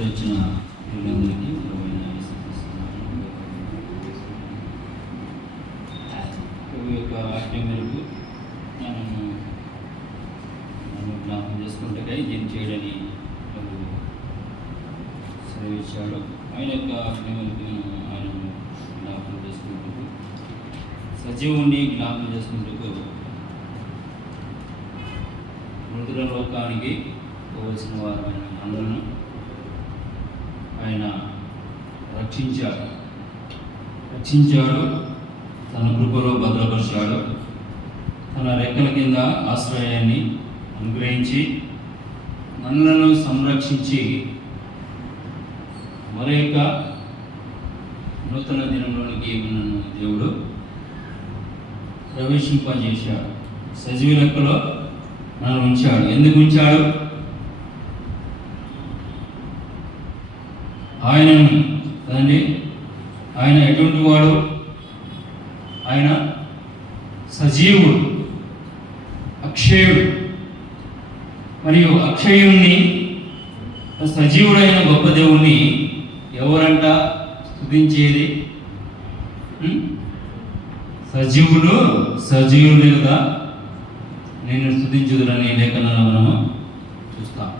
వచ్చిన వీళ్ళందరికీ ప్రభు యొక్క ఆజ్ఞ మేరకు నన్ను జ్ఞాపకం చేసుకుంటే దీన్ని చేయడని ప్రభు సెలవిచ్చాడు. ఆయన యొక్క ఆజ్ఞ మేరకు ఆయనను జ్ఞాపకం చేసుకుంటూ సజీవుణ్ణి జ్ఞాపకం చేసుకుంటూ మృతుల లోకానికి పోవలసిన వారైన అందరూ ఆయన రక్షించాడు. తన కృపలో భద్రపరిచాడు. తన రెక్కల కింద ఆశ్రయాన్ని అనుగ్రహించి మనలను సంరక్షించి మరొక నూతన దినంలోనికి మనను దేవుడు ప్రవేశింపజేశాడు. సజీవ లెక్కలో నన్ను ఉంచాడు. ఎందుకు ఉంచాడు? ఆయనను కదండి. ఆయన ఎటువంటి వాడు? ఆయన సజీవుడు, అక్షయుడు. మరియు అక్షయుణ్ణి, సజీవుడైన గొప్ప దేవుణ్ణి ఎవరంట స్తుతించేది? సజీవుడు కదా నేను స్తుతించుదురని లేఖనాలను మనము చూస్తాం.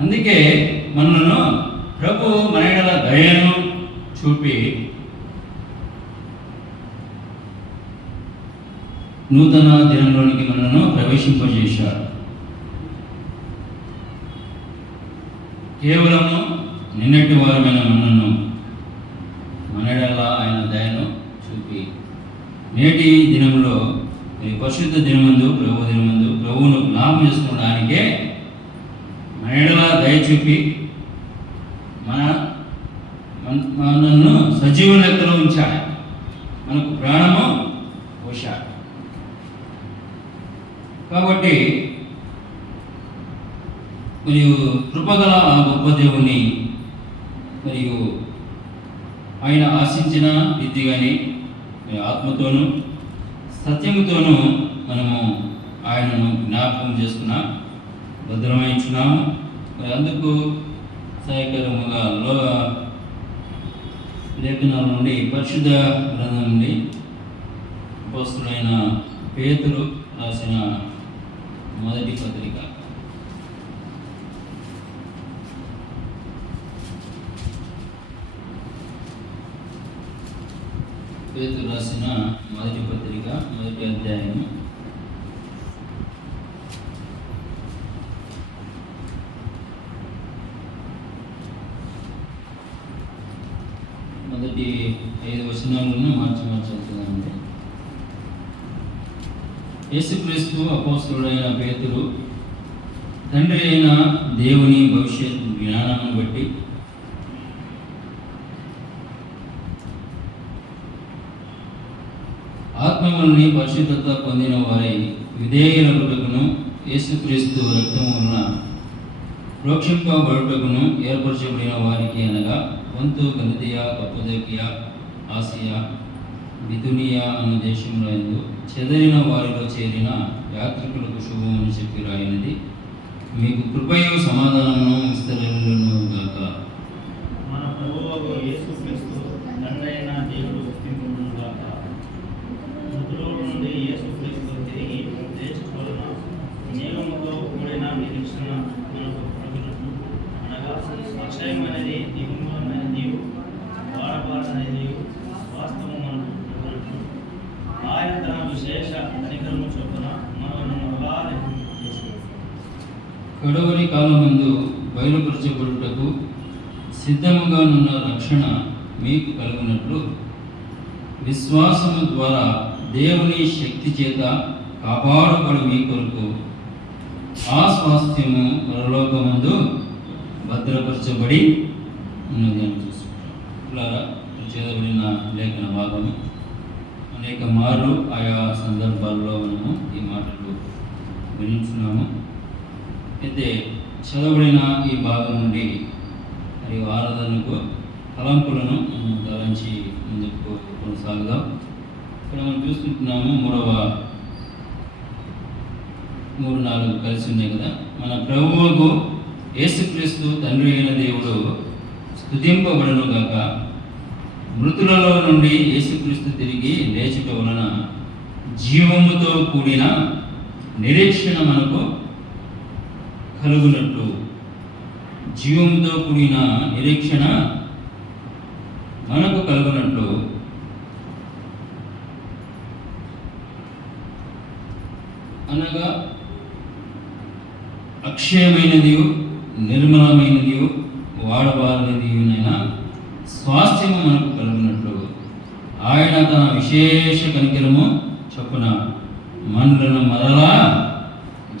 అందుకే మనను ప్రభు మన యెడల దయను చూపి నూతన దినంలోనికి మనను ప్రవేశింపజేశాడు. కేవలము నిన్నటి వారమైన మనను మన యెడల ఆయన దయను చూపి నేటి దినంలో పరిశుద్ధ దినమందు ప్రభువును జ్ఞాపకం చేసుకోవడానికే మన యెడల దయ చూపి మనను సజీవ లెక్కలో ఉంచాడు. మనకు ప్రాణము పోశాడు. కాబట్టి మరియు కృపగల ఆ గొప్ప దేవుని మరియు ఆయన ఆశించిన రీతిగాని ఆత్మతోనూ సత్యముతోనూ మనము ఆయనను జ్ఞాపకం చేసుకున్న భద్రమైంచున్నాము. మరి అందుకు సహాయకరముగా లేఖనాల నుండి పరిశుద్ధ గ్రంథం నుండి అపోస్తలుడైన పేతురు రాసిన మొదటి పత్రిక మొదటి అధ్యాయం మొదటి 5 వచనాలను మార్చవుతుందండి. యేసుక్రీస్తు అపోస్తలుడైన పేతురు తండ్రి అయిన దేవుని భవిష్యత్ జ్ఞానాన్ని బట్టి ఆత్మములని పరిశుద్ధత పొందిన వారై విధేయులకును యేసుక్రీస్తు రక్తము వలన ప్రోక్షింపబడుటకును ఏర్పరచబడిన వారికి అనగా వంతు, గలతీయ, కప్పదొకియ, ఆసియా, బితునియా అను దేశంలో చెదరిన వారిలో చేరిన యాత్రికులకు శుభమని చెప్పి రాయినది. మీకు కృపయు సమాధానమును విస్తరించును గాక. మన ప్రభువు యేసుక్రీస్తు తండ్రైన దేవుడు స్తుతించును గాక. మృతుల నుండి యేసుక్రీస్తు తిరిగి లేచుకొనున జీవముతో కూడిన నిరీక్షణ మనకు కలుగును. అనగా అక్షయమైనది, దివ్యమైనది, వాడబారనిది వాస్తవము మనకు కలుగును. ఆయన తన విశేష కనికరము చొప్పున మనలను కడవరి కాలమందు బయలుపరచబడుటకు సిద్ధముగా ఉన్న రక్షణ మీకు కలుగునట్లు విశ్వాసము ద్వారా దేవుని శక్తి చేత కాపాడబడు మీ కొరకు ఆ స్వాస్థ్యము పరలోకమందు భద్రపరచబడి ఉన్నదని చూసుకుంటాం. ఇలా చదవబడిన లేఖన భాగము అనేక మార్లు ఆయా సందర్భాల్లో మనము ఈ మాటలు వినిస్తున్నాము. అయితే చదవబడిన ఈ భాగం నుండి మరియు ఆరాధనకు తలంపులను తలంచి ముందుకు కొనసాగుదాం. ఇక్కడ మనం చూసుకుంటున్నాము 3-4 కలిసి ఉన్నాయి కదా. మన ప్రభువుకు యేసుక్రీస్తు తండ్రి అయిన దేవుడు స్తుతింపబడును గాక. మృతులలో నుండి యేసుక్రీస్తు తిరిగి లేచుట వలన జీవముతో కూడిన నిరీక్షణ మనకు కలుగునట్లు, జీవముతో కూడిన నిరీక్షణ మనకు కలుగునట్లు అనగా అక్షయమైనది నిర్మలమైనది వాడబారనిదినైనా స్వాస్థ్యము మనకు కలుగునట్లు ఆయన తన విశేష కనికరము చొప్పున మనలను మరలా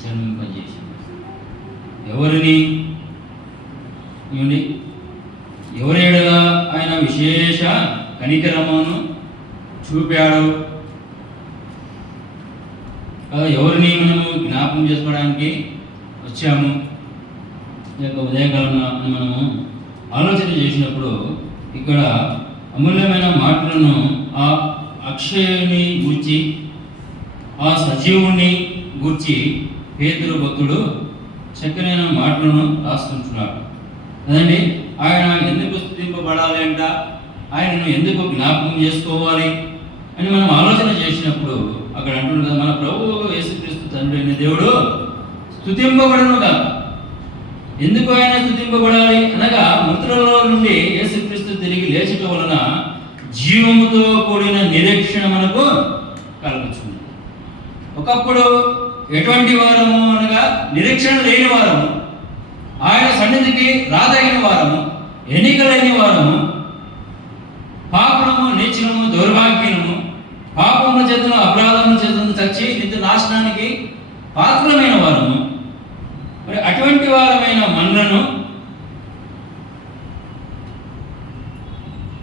జన్మింపజేసింది. ఎవరిని ఎవరి ఎడల ఆయన విశేష కనికరమును చూపాడు? ఎవరిని మనము జ్ఞాపకం చేసుకోవడానికి వచ్చాము? ఈ యొక్క ఉదయకాలంలో మనము ఆలోచన చేసినప్పుడు ఇక్కడ అమూల్యమైన మాటలను ఆ అక్షయుని గూర్చి, ఆ సజీవుని గూర్చి పేతురు భక్తుడు చక్కనైన మాటలను రాసుకుంటున్నాడు కదండి. ఆయన ఎందుకు స్తుతింపబడాలి అంట, ఆయనను ఎందుకు జ్ఞాపకం చేసుకోవాలి అని మనం ఆలోచన చేసినప్పుడు అక్కడ అంటున్నాడు కదా, మన ప్రభువు యేసుక్రీస్తు తండ్రి అయిన దేవుడు స్తుతింపబడును కాక. ఎందుకు ఆయన స్తుతింపబడాలి అనగా మృతులలో నుండి యేసుక్రీస్తు తిరిగి లేచుట వలన జీవముతో కూడిన నిరీక్షణ మనకు కలుగుతుంది. ఒకప్పుడు ఎటువంటి వారము అనగా నిరీక్షణ లేని వారము, ఆయన సన్నిధికి రాదగిన వారము, ఎన్నిక లేని వారము, పాపము, నీచనము, దౌర్భాగ్యము, పాపముల చేతను అపరాధముల చేతను చచ్చి నిత్య నాశనానికి పాత్రమైన వారము. మరి అటువంటి వారమైన మనలను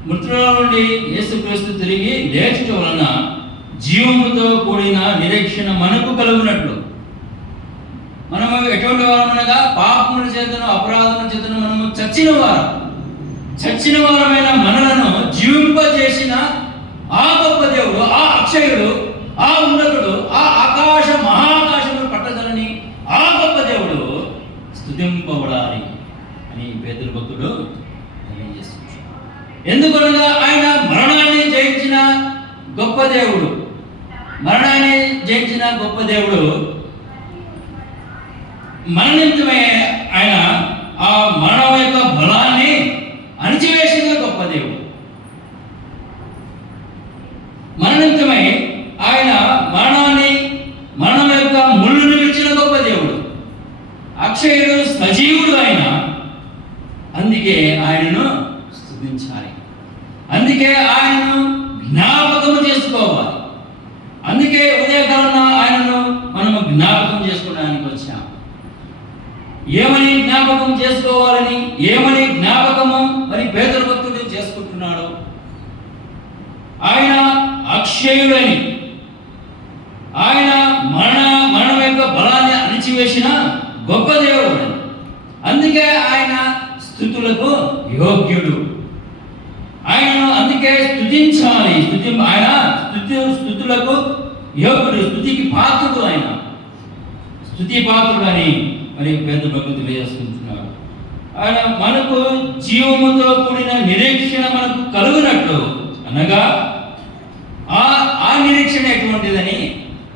మృతుల నుండి యేసుక్రీస్తు తిరిగి లేచుట వలన జీవముతో కూడిన నిరీక్షణ మనకు కలుగునట్లు. మనము ఎటువంటి వారం అనగా పాపముల చేతను అపరాధముల చేతను మనము చచ్చిన వారమైన మనలను జీవింపజేసిన ఆ గొప్ప దేవుడు, ఆ అక్షయుడు, ఆ ఉన్నతుడు, ఆ ఆకాశ మహాకాశములు పట్టదలని ఆ గొప్ప దేవుడు స్తుతింపబడాలి అని పేతురు భక్తుడు తెలియజేస్తున్నాడు. ఎందుకనగా ఆయన మరణాన్ని జయించిన గొప్ప దేవుడు, మరణాన్ని జయించిన గొప్ప దేవుడు మరణించమే ఆయన ఆ మరణం యొక్క బలాన్ని అణిచివేసిన గొప్ప దేవుడు. మరణించమై ఆయన మరణం యొక్క ముళ్ళును విడిచిన గొప్ప దేవుడు, అక్షయుడు, సజీవుడు ఆయన. అందుకే ఆయనను స్తుతించాలి, అందుకే ఆయనను జ్ఞాపకము చేసుకోవాలి. అందుకే ఉదయకాలంలో ఆయనను మనము జ్ఞాపకం చేసుకోవడానికి వచ్చాము. ఏమని జ్ఞాపకం చేసుకోవాలని, ఏమని జ్ఞాపకము మరి పేతురు భక్తుడు చేసుకుంటున్నాడు? ఆయన అక్షయుడని, ఆయన మరణం యొక్క బలాన్ని అణిచివేసిన గొప్ప దేవుడు. అందుకే ఆయన స్తుతులకు యోగ్యుడు. ఆయనను అందుకే స్తుతించాలి. ఆయన స్తుతులకు యోగ్యుడు, స్తుతికి పాత్రుడు. ఆయన స్తుతి పాత్రుడు అని మరి పేతురు భక్తుడు తెలియజేసుకుంటున్నాడు. ఆయన మనకు జీవముతో కూడిన నిరీక్షణ మనకు కలుగునట్లు అనగా ఆ నిరీక్షణ ఎటువంటిదని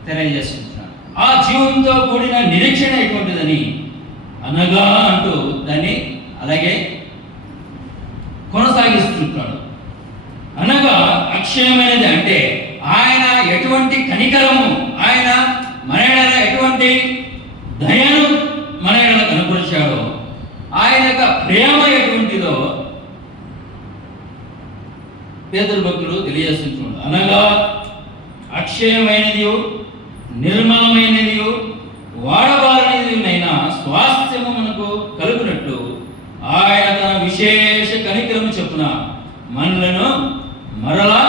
తెలియజేస్తున్నాడు. ఆ జీవంతో కూడిన నిరీక్షణ ఎటువంటిదని అనగా అంటూ దాన్ని అలాగే కొనసాగిస్తుంటాడు. అనగా అక్షయమైనది అంటే ఆయన ఎటువంటి కనికరము, ఆయన మన ఎడల ఎటువంటి దయను మన ఎడల కనపరిచాడో, ఆయన యొక్క ప్రేమ ఎటువంటిదో పేతురు భక్తుడు తెలియజేస్తున్నాడు. అనగా అక్షయమైనది, నిర్మలమైనది, వాడబారనిదినైనా స్వాస్థ్యము మనకు కలుగునట్లు ఆయన తన విశేష కనికరము చొప్పున మనలను మరలా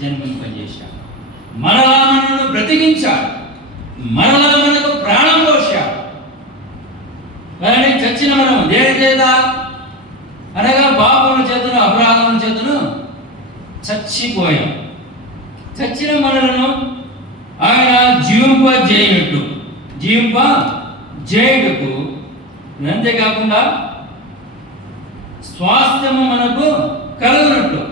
జన్మింపజేశాడు, మరలా మనను బ్రతికించాడు, మరలా మనకు ప్రాణం పోశాడు. కానీ చచ్చిన మనం దేని చేత అనగా పాపముల చేతను అపరాధముల చేతను చచ్చిపోయాం. చచ్చిన మనలను ఆయన జీవింపజేయుటకు అంతేకాకుండా స్వాస్థ్యము మనకు కలుగునట్లు.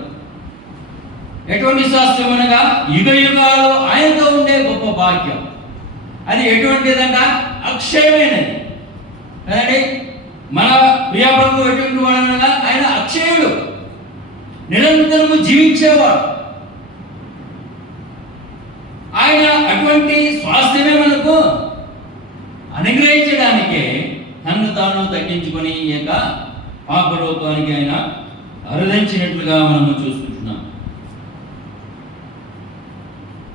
ఎటువంటి స్వాస్థ్యం అనగా యుగ యుగాలు ఆయనతో ఉండే గొప్ప భాగ్యం. అది ఎటువంటిదంట? అక్షయమైనది కదండి. మన ప్రియప్రభు ఎటువంటి వాడు అనగా ఆయన అక్షయుడు, నిరంతరము జీవించేవాడు. ఆయన అటువంటి స్వాస్థ్యమే మనకు అనుగ్రహించడానికే తను తాను తగ్గించుకొని ఈ యొక్క పాపలోకానికి ఆయన అరుదించినట్లుగా మనము చూసుకుంటున్నాం.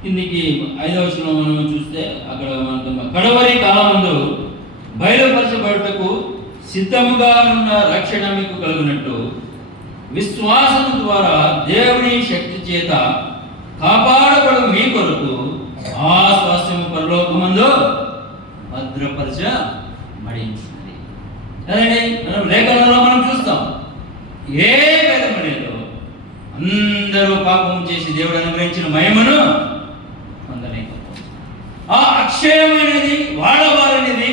కిందికి 5వ వచనంలో మనం చూస్తే అక్కడ మనకు కడవరి కాలమందు బయలుపరచబడుటకు సిద్ధముగా ఉన్న రక్షణ మీకు కలుగునట్టు విశ్వాసం ద్వారా దేవుని శక్తి చేత కాపాడబడు మీ కొరకు ఆ స్వాస్థ్యము పరలోకమందు భద్రపరచబడింది. అదండి మనం లేఖనంలో మనం చూస్తాం. ఏ భేదము లేదు, అందరూ పాపం చేసి దేవుడు అనుగ్రహించిన మహిమను పొందలేకపోతారు. ఆ అక్షయమైనది, వాడబారనిది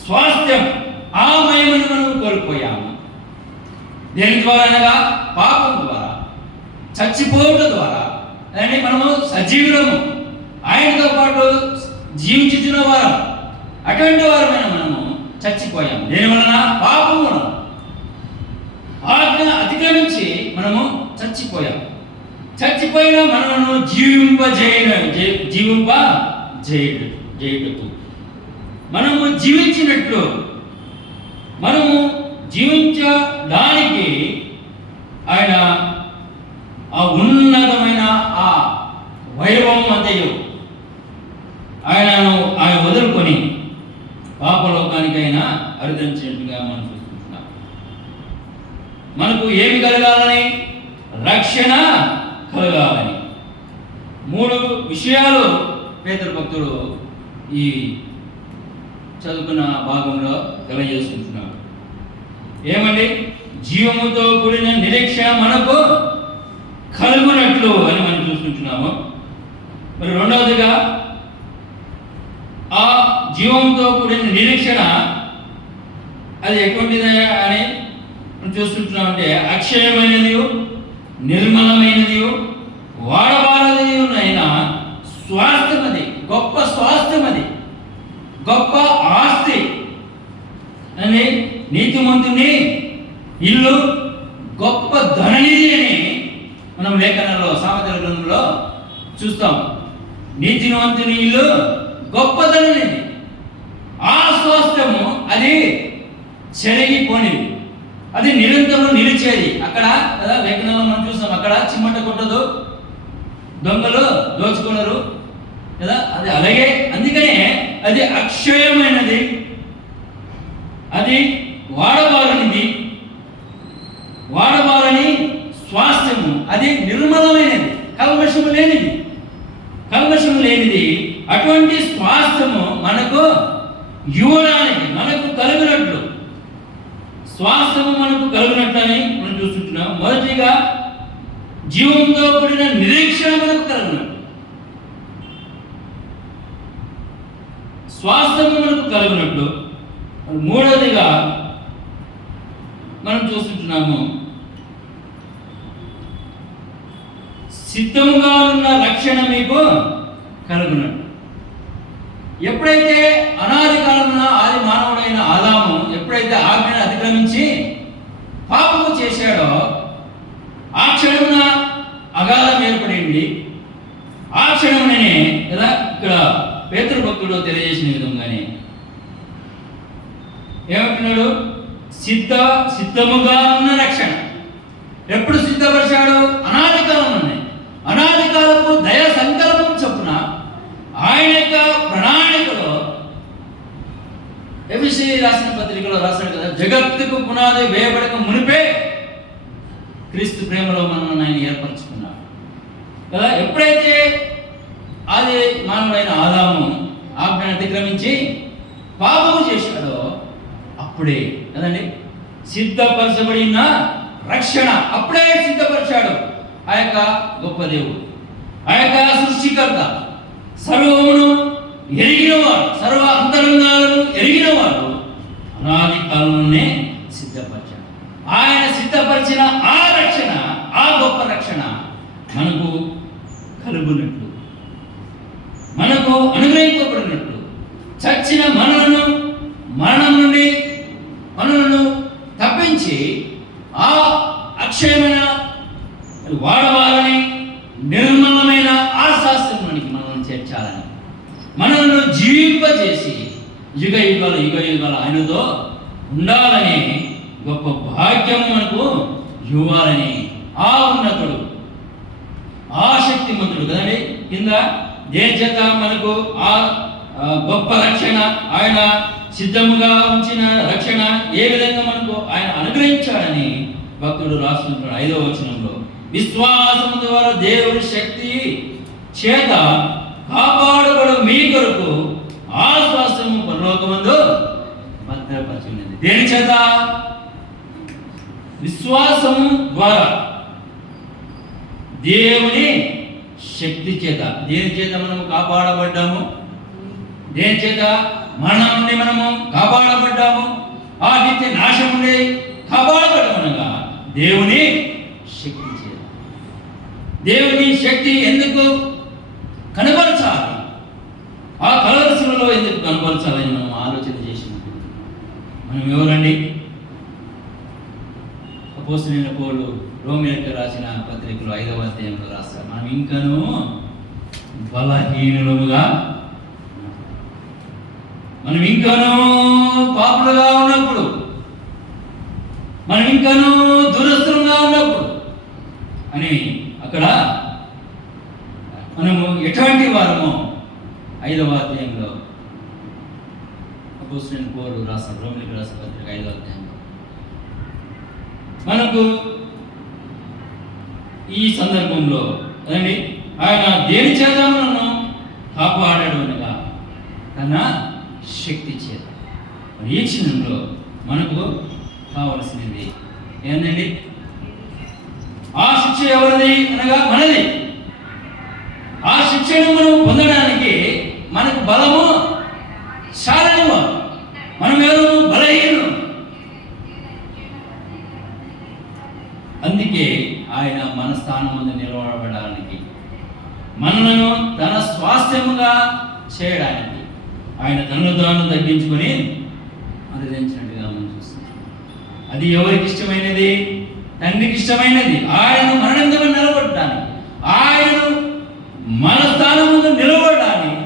స్వాస్థ్యం, ఆ మహిమను మనం కోల్పోయాము. దేని ద్వారా అనగా పాపం ద్వారా, చచ్చిపోవడం ద్వారా. అంటే మనము సజీవులము, ఆయనతో పాటు జీవించుతున్న వారం. అటువంటి వారమైన మనము చచ్చిపోయాము. దేని వలన? పాపం వలన. ఆజ్ఞ అతిక్రమించి మనము చచ్చిపోయాము. చచ్చిపోయిన మనలను జీవింపజేయుటకు మనము జీవించినట్లు, మనము జీవించడానికి ఆయన ఆ ఉన్నతమైన ఆ వైభవం అంతయు ఆయన వదులుకొని పాపలోకానికైనా అరుదించినట్టుగా మనం చూస్తున్నాం. మనకు ఏమి కలగాలని? రక్షణ కలగాలని 3 విషయాలు పేతురు భక్తుడు ఈ చదువుకున్న భాగంలో తెలియజేసుకుంటున్నాడు. ఏమండి? జీవముతో కూడిన నిరీక్షణ మనకు కలుగునట్లు అని మనం చూసుకుంటున్నాము. మరి రెండవదిగా ఆ జీవంతో కూడిన నిరీక్షణ అది ఎటువంటిది అని మనం చూసుకుంటున్నామంటే అక్షయమైనది, నిర్మలమైనది, వాడబారది అయినా స్వాస్థ్యం. అది గొప్ప స్వాస్థ్యం, అది గొప్ప ఆస్తి అని. నీతిమంతుని ఇల్లు గొప్ప ధననిధి అని మనం లేఖనంలో సామెతల గ్రంథంలో చూస్తాం. నీతివంతుని ఇల్లు గొప్ప ధననిధి. ఆ స్వాస్థ్యము అది చెరిగిపోనిది, అది నిరంతరం నిలిచేది. అక్కడ కదా లేఖనంలో మనం చూస్తాం, అక్కడ చిమ్మట కొట్టదు, దొంగలు దోచుకున్నారు కదా. అది అలాగే, అందుకనే అది అక్షయమైనది, అది వాడబారనిది, వాడబారని స్వాస్థ్యము, అది నిర్మలమైనది, కల్మషము లేనిది. అటువంటి స్వాస్థ్యము మనకు ఇవ్వడానికి, మనకు కలుగునట్లు, స్వాస్థ్యము మనకు కలుగునట్లని మనం చూస్తుంటున్నాం. మొదటిగా జీవంతో కూడిన నిరీక్షణ మనకు కలుగునట్లు, స్వాస్థ్యము మనకు కలుగునట్లు. మూడవదిగా మనం చూస్తుంటున్నాము సిద్ధముగా ఉన్న రక్షణ మీకు కలుగునట్లు. ఎప్పుడైతే అనాది కాలమున ఆది మానవుడైన ఆదాము ఎప్పుడైతే ఆజ్ఞను అతిక్రమించి పాపము చేశాడో ఆ క్షణమున అగాధం ఏర్పడింది. ఆ క్షణముననే కదా ఇక్కడ పేతురు భక్తుడు తెలియజేసిన విధంగానే ఏమంటున్నాడు? సిద్ధముగా ఉన్న రక్షణ ఎప్పుడు సిద్ధపరిచాడు? అనాది కాలంలోనే. అనాది కాలపు దయ సంకల్పం చొప్పున ఆయన యొక్క ప్రణాళికలో ఎఫెసీ రాసిన పత్రికలో రాశాడు కదా, జగత్తుకు పునాది వేయబడక మునిపే క్రీస్తు ప్రేమలో మనల్ని ఆయన ఏర్పరచుకున్నాడు కదా. ఎప్పుడైతే అది మానవుడైన ఆదాము ఆజ్ఞను అతిక్రమించి పాపము చేశాడో అప్పుడే కదండి సిద్ధపరచబడిన రక్షణ అప్పుడే సిద్ధపరిచాడు ఆ యొక్క గొప్ప దేవుడు, ఆ యొక్క సృష్టికర్త, సర్వమును ఎరిగినవాడు, సర్వ అంతరంగాలను ఎరిగినవాడు అనాది కాలంలోనే సిద్ధపరిచాడు. ఆయన సిద్ధపరిచిన ఆ రక్షణ, ఆ గొప్ప రక్షణ మనకు కలుగునట్లు, మనకు అనుగ్రహింపబడినట్లు, చచ్చిన మరణం నుండి మనలను తప్పించి ఆ అక్షయమైన వాడవాలని నిర్మలమైన ఆ శాస్త్రంలోనికి మనల్ని చేర్చాలని, మనల్ని జీవింపజేసి యుగ యుగాలు ఆయనతో ఉండాలని గొప్ప భాగ్యం మనకు ఇవ్వాలని ఆ ఉన్నతుడు, ఆ శక్తిమంతుడు కదండి. కింద దేని చేత మనకు ఆ గొప్ప రక్షణ, ఆయన సిద్ధముగా ఉంచిన రక్షణ ఏ విధంగా మనకు ఆయన అనుగ్రహించాడని భక్తుడు రాస్తున్నప్పుడు 5వ వచనంలో, విశ్వాసము ద్వారా దేవుని శక్తి చేత కాపాడబడు మీ కొరకు ఆ శ్వాసము పరలోకమందు భద్రపరిచినది. దేని చేత? విశ్వాసము ద్వారా, దేవుని శక్తి చేత. దేని చేత మనము కాపాడబడ్డాము? దేని చేత మరణం నుండి మనము కాపాడబడ్డాము? ఆ నిత్య నాశం నుండి కాపాడబడ్డమనగా దేవుని శక్తి చేత. దేవుని శక్తి ఎందుకు కనబరచాలి? ఆ కలవరసులలో ఎందుకు కనబరచాలని మనం ఆలోచన చేసినప్పుడు మనం ఎవరండి? అపోస్తలుడైన పౌలు రోమీయులకు రాసిన పత్రికలో 5వ అధ్యాయంలో రాస్తారు, మనం ఇంకనూ బలహీనులుగా, మనం ఇంకనూ పాపులుగా ఉన్నప్పుడు, మనం ఇంకనూ దురస్తులుగా ఉన్నప్పుడు అని అక్కడ మనము ఎటువంటి వారమో 5వ అధ్యాయంలో అపోస్తలుడైన పౌలు రాసిన రోమీయులకు రాసిన పత్రిక 5వ అధ్యాయంలో మనకు ఈ సందర్భంలో అదండి, ఆయన దేని చేత మనను కాపాడాడు అనగా తన శక్తి చేత. ఈ క్షణంలో మనకు కావలసినది ఏంటండి? ఆ శిక్ష ఎవరిది అనగా మనది. ఆ శిక్షను మనం పొందడానికి మనకు బలము చాలనివ్వ, మనం ఎవరు? బలహీనులు. అందుకే ఆయన మన స్థానం ముందు నిలబడడానికి, మనలను తన స్వాస్థ్యముగా చేయడానికి ఆయన తనను తాను తగ్గించుకొని అనుగ్రహించినట్టుగా మనం చూస్తున్నాం. అది ఎవరికి ఇష్టమైనది? తండ్రికి ఇష్టమైనది. ఆయనను మరణంగా నిలబడడానికి, ఆయనను మన స్థానం ముందు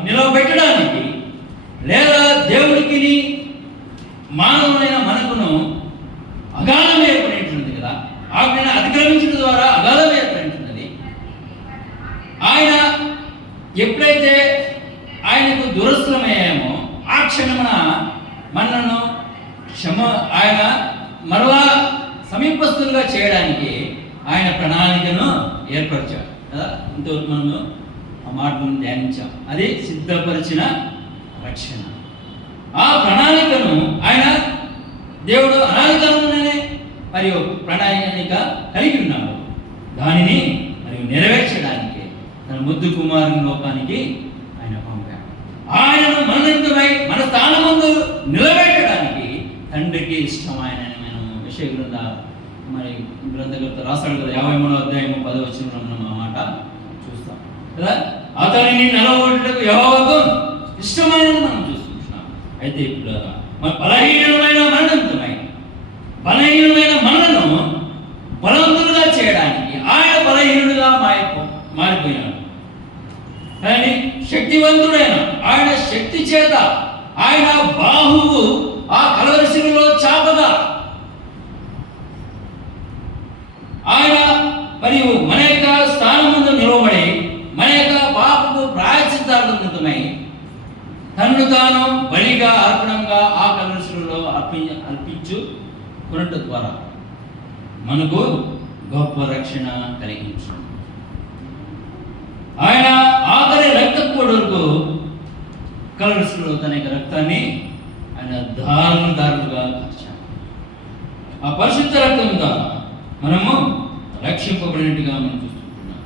నిలబెట్టడానికి, లేదా దేవుడికి మానవులైన మనకును అగాధం ఏర్పడింటుంది కదా, ఆజ్ఞను అతిక్రమించడం ద్వారా అగాధం ఏర్పడింటున్నది. ఆయన ఎప్పుడైతే ఆయనకు దురస్థలమయ్యామో ఆ క్షణమున మనను ఆయన మరలా సమీపస్తులుగా చేయడానికి ఆయన ప్రణాళికను ఏర్పరిచాడు కదా. ఇంతవరకు మనము ఆ మాటను ధ్యానించాం. అది సిద్ధపరిచిన రక్షణ. ఆ ప్రణాళికను ఆయన దేవుడు అనాదికాలంలోనే మరియు ప్రణాళిక కలిగి ఉన్నాడు. దానిని మరియు నెరవేర్చడానికి తన ముద్దు కుమారుని లోకానికి ఆయన పంపాడు. ఆయనను మననిమిత్తమై మన స్థానం ముందు నిలబెట్టడానికి తండ్రికి ఇష్టమైన విషయ గ్రంథకర్త రాశాడు కదా. 53వ అధ్యాయము 10వ వచనంలో మనం ఆ మాట చూస్తాం కదా. అతనిని నిలబెట్టుటకు యెహోవాకు ఇష్టమైనది మనం చూస్తున్నాం. అయితే ఇప్పుడు మన బలహీనమైన మనలను బలవంతులుగా చేయడానికి ఆయన బలహీనుడుగా మారిపోయినాడు. కానీ శక్తివంతుడైన ఆయన శక్తి చేత ఆయన బాహువు ఆ కలవరిశిలలో చాపగా ఆయన మరియు మన యొక్క స్థానం ముందు నిలబడి మన యొక్క పాపకు ప్రాయశ్చిత్తార్థమై తనను తాను బలిగా అర్పణంగా ఆ కలవరిశిలలో అర్పించుకున్నట్టు ద్వారా మనకు గొప్ప రక్షణ కలిగించు. ఆయన ఆఖరి రక్తపు వరకు కలవరిశిలలో తన యొక్క రక్తాన్ని ఆయన దారులుగా కార్చాడు. ఆ పరిశుద్ధ రక్తం ద్వారా మనము రక్షింపబడినట్టుగా మనం చూస్తున్నాం.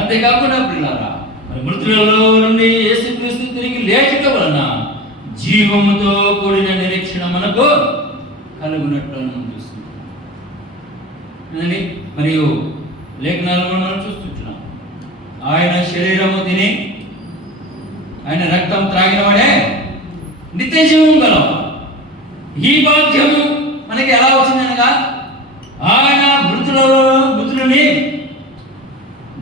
అంతేకాకుండా పిల్లారా, మరి మృతులలో నుండి యేసుక్రీస్తు తిరిగి లేచట వలన జీవముతో కూడిన నిరీక్షణ మనకు కలుగునట్లు మనం చూస్తున్నాం. మరియు లేఖనాలను మనం చూస్తున్నాం, ఆయన శరీరము తిని ఆయన రక్తం త్రాగిన వాడే నిత్య జీవం గలవాడు. ఈ భాగ్యము మనకి ఎలా వచ్చిందనగా ఆయన మృతులని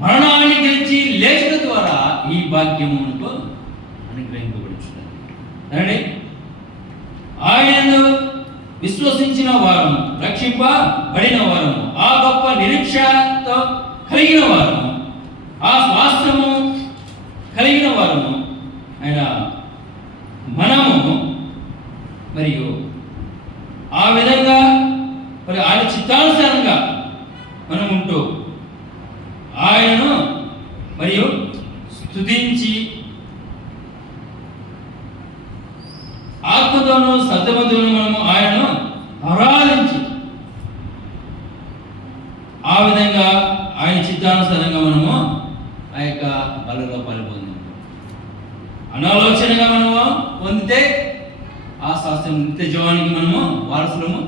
మరణాన్ని గెలిచి లేచిన ద్వారా ఈ భాగ్యము మనకు అనుగ్రహింపబడుచున్నది. ఆయనను విశ్వసించిన వారము, రక్షింపబడిన వారము, ఆ గొప్ప నిరీక్షతో కలిగిన వారము, ఆ స్వాస్థ్యము కలిగిన వారము ఆయన మనము. మరియు ఆ విధంగా మరి ఆయన చిత్తానుసారంగా మనం ఉంటూ ఆయనను మరియు స్తుతించి ఆత్మతోనూ సత్యముతోనూ మనము ఆయనను ఆరాధించి ఆ విధంగా ఆయన చిత్తానుసారంగా మనము ఆ యొక్క బలలో పాల్పొందాం. అనాలోచనగా మనము పొందితే ఆ శాస్త్రం నిత్య జీవానికి మనము వారసులము.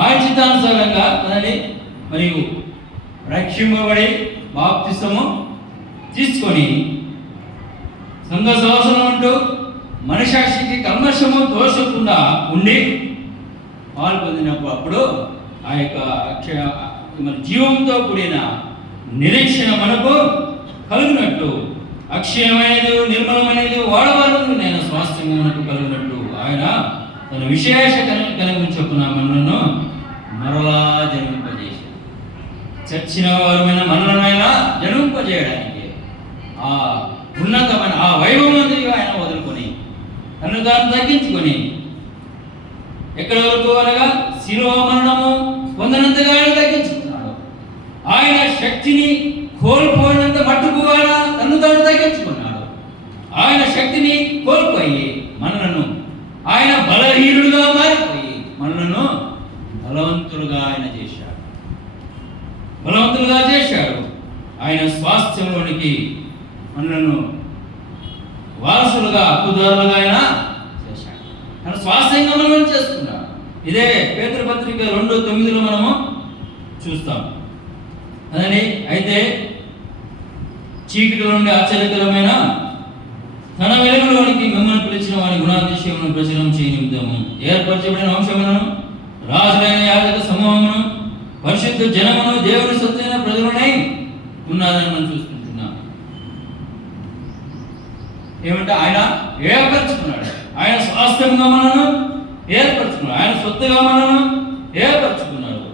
ఆయన చిత్తానుసారంగా మరియు రక్షింపబడి బాప్తిసము తీసుకొని సంఘ సహవాసం అంటూ మనసాక్షికి కల్మషము దోషకుండా ఉండి పాల్పొందినప్పుడు అప్పుడు ఆ యొక్క జీవంతో కూడిన నిరీక్షణ మనకు కలుగునట్లు, అక్షయమైనది నిర్మలమైనది వాడవాళ్ళు నేను స్వాస్థ్యం మనకు కలుగునట్లు ఆయన తన విశేష కలిగి చెప్పున మనలను మరలా జన్మింపజేశాడు. చచ్చిన వారమైన మనలనైనా జన్మింపజేయడానికి ఆ ఉన్నతమైన ఆ వైభవంతిగా ఆయన వదులుకొని తను తాను తగ్గించుకొని ఎక్కడి వరకు అనగా శిలువ మరణము పొందినంతగా ఆయన తగ్గించుకున్నాడు. ఆయన శక్తిని కోల్పోయినంత మట్టుకు తను తాను తగ్గించుకున్నాడు. ఆయన శక్తిని కోల్పోయి మనలను ఆయన బలహీనుడుగా మారిపోయి మనలను బలవంతులుగా ఆయన చేశాడు. ఆయన స్వాస్థ్యంలోనికి మనలను వారసులుగా హక్కుదారులుగా ఆయన చేశాడు. ఆయన స్వాస్థ్యంగా మనం చేసుకున్నాడు. ఇదే పేతురు పత్రిక 2:9 మనము చూస్తాం. అదని అయితే చీకటి నుండి ఆశ్చర్యకరమైన తన వెలుగులోనికి మిమ్మల్ని పిలిచిన వారి గుణాతిశయమును ప్రచురం చేయనిద్దాము. ఏర్పరచబడిన వంశములను, రాజులైన యాజక సమూహమును, పరిశుద్ధ జనమును, దేవుని సొత్తైన ప్రజలనై ఉన్నారని మనం చూస్తుంటున్నాం. ఏమంటే ఆయన ఏర్పరచుకున్నాడు. ఆయన స్వాస్థ్యంగా మనను ఏర్పరచుకున్నాడు. ఆయన సొత్తుగా మనను ఏర్పరచుకున్నాడు.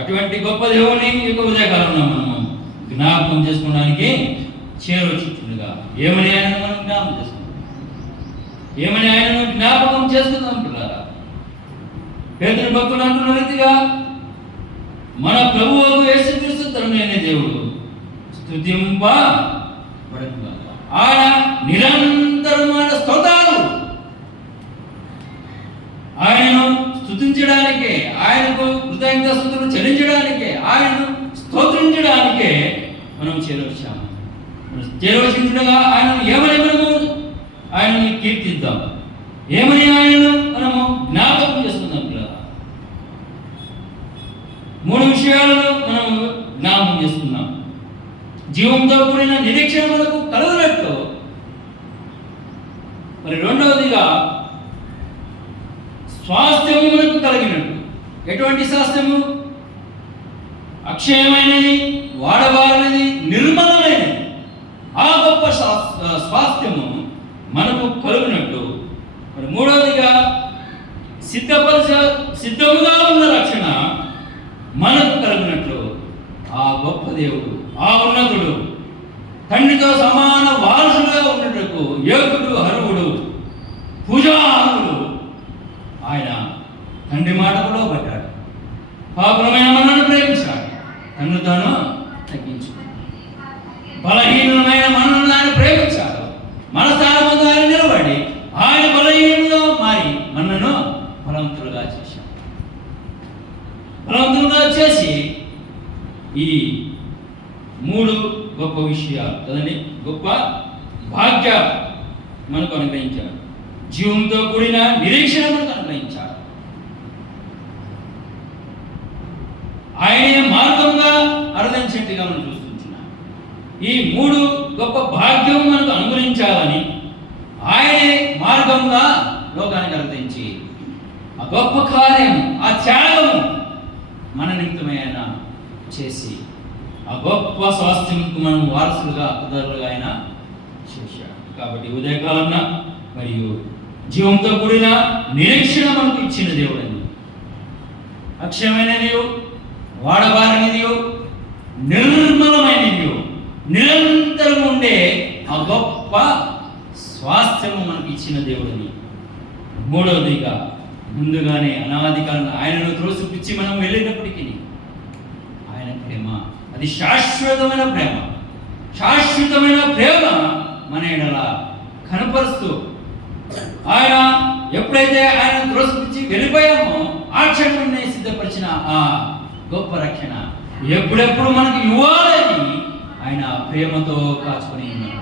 అటువంటి గొప్ప దేవుని యొక్క ఉదయకాలంలో మనము జ్ఞాపకం చేసుకోవడానికి చేరవచ్చుగా ఏమని ఆయనను మనం జ్ఞాపకం చేసుకుంటాం. ఏమని ఆయనను జ్ఞాపకం చేసుకుందాం పిల్లారా. పేతురు భక్తులు అంటున్న రీతిగా మన ప్రభువు యేసుక్రీస్తు తరుణైన దేవుడు స్తుతింపబడును. ఆయన నిరంతరమైన స్తోత్రాలు ఆయనను స్తుతించడానికే, ఆయనకు కృతజ్ఞతాస్తుతులు చెల్లించడానికే, ఆయనను స్తోత్రించడానికే మనం చేరవచ్చాము. చేరవచ్చుండగా ఆయనను ఏమని మనము ఆయనని కీర్తిద్దాం, ఏమని ఆయనను మనము జ్ఞాపకం చేసుకుందాం. పిల్లలు 3 విషయాలను మనము జ్ఞాపకం చేసుకుందాం. జీవంతో కూడిన నిరీక్షణ మనకు కలుగునట్లు, మరి రెండవదిగా స్వాస్థ్యము మనకు కలిగినట్టు. ఎటువంటి స్వాస్థ్యము? అక్షయమైనది, వాడబారినది, నిర్మలమైనది. ఆ గొప్ప స్వాస్థ్యము మనకు కలుగునట్టు. మరి మూడవదిగా సిద్ధముగా ఉన్న రక్షణ మనకు కలిగినట్లు ఆ గొప్ప దేవుడు, ఆ ఉన్నతుడు తండ్రితో సమాన వారసులుగా ఉన్నట్టుకు యోగుడు, హరువుడు, పూజారుడు ఆయన తండ్రి మాటలో పడ్డాడు. పాపులమైన మనను ప్రేమించాడు, తన్ను తాను తగ్గించుకున్నాడు. బలహీనమైన మనను ఆయన ప్రేమించాడు. మన స్థానంలో ఆయన నిలబడి ఆయన బలహీనంగా మారి మనను బలవంతులుగా చేశాడు. బలవంతులుగా చేసి ఈ 3 గొప్ప విషయాలు కదండి, గొప్ప భాగ్య మనకు అనుగ్రహించాడు. జీవంతో కూడిన నిరీక్షణ మనకు అనుగ్రహించాడు. ఆయనే మార్గంగా అర్థించేట్టుగా మనం చూస్తుంటున్నాం. ఈ 3 గొప్ప భాగ్యం మనకు అనుగ్రహించాలని ఆయనే మార్గంగా లోకానికి అర్థించి ఆ గొప్ప కార్యం, ఆ త్యాగము మన నిమిత్తమే ఆయన చేసి ఆ గొప్ప స్వాస్థ్యంకు మనం వారసులుగా హక్కుదారులుగా ఆయన చేశాడు. కాబట్టి ఉదయకాలన్న మరియు జీవంతో కూడిన నిరీక్షణ మనకు ఇచ్చిన దేవుడని, అక్షయమైనది, వాడబారనిది, నిర్మలమైనది, నిరంతరం ఉండే ఆ గొప్ప స్వాస్థ్యము మనకు ఇచ్చిన దేవుడని. మూడవదిగా ముందుగానే అనాది కాలం ఆయనను త్రోసిపుచ్చి మనం వెళ్ళినప్పటికీ ఆయన ప్రేమ అది శాశ్వతమైన ప్రేమ. శాశ్వతమైన ప్రేమ మన ఎడల కనపరుస్తూ ఆయన ఎప్పుడైతే ఆయన త్రోసిపుచ్చి వెళ్ళిపోయామో ఆ క్షణాన్ని సిద్ధపరిచిన ఆ గొప్ప రక్షణ ఎప్పుడెప్పుడు మనకు ఇవ్వాలని ఆయన ప్రేమతో కాచుకొని ఉన్నారు.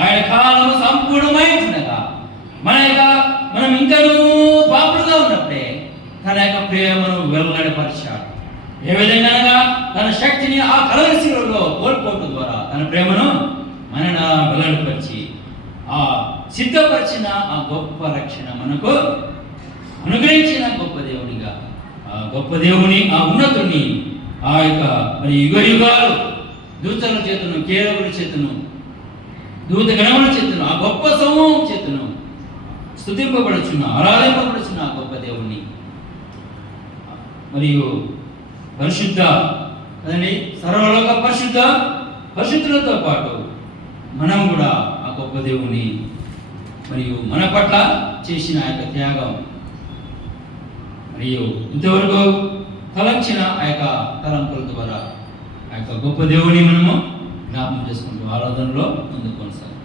ఆయన కాలము సంపూర్ణమై ఉండగా మనం ఇంకనూ పాపులుగా ఉన్నప్పుడే తన యొక్క ప్రేమను వెల్లడిపరిచాడు. ఏ విధంగా తన శక్తిని ఆ కలవరి శిలువలో కోల్పోవడం ద్వారా తన ప్రేమను మన వెల్లడిపరిచి ఆ సిద్ధపరిచిన ఆ గొప్ప రక్షణ మనకు అనుగ్రహించిన గొప్ప దేవునిగా, ఆ గొప్ప దేవుని, ఆ ఉన్నతుని, ఆ యొక్క మరి యుగ యుగాలు దూతల చేతను, కేరవుల చేతను, దూత గణముల చేతను, ఆ గొప్ప సమూహం చేతను స్తుతింపబడుచున్న, ఆరాధింపబడుచున్న ఆ గొప్ప దేవుని మరియు పరిశుద్ధ అదండి సర్వలోక పరిశుద్ధులతో పాటు మనం కూడా ఆ గొప్ప దేవుని మరియు మన పట్ల చేసిన ఆ యొక్క త్యాగం మరియు ఇంతవరకు తలంచిన ఆ యొక్క తలంపుల ద్వారా ఆ యొక్క గొప్ప దేవుని మనము జ్ఞాపకం చేసుకుంటూ ఆరాధనలో ముందుకు కొనసాగుతాం.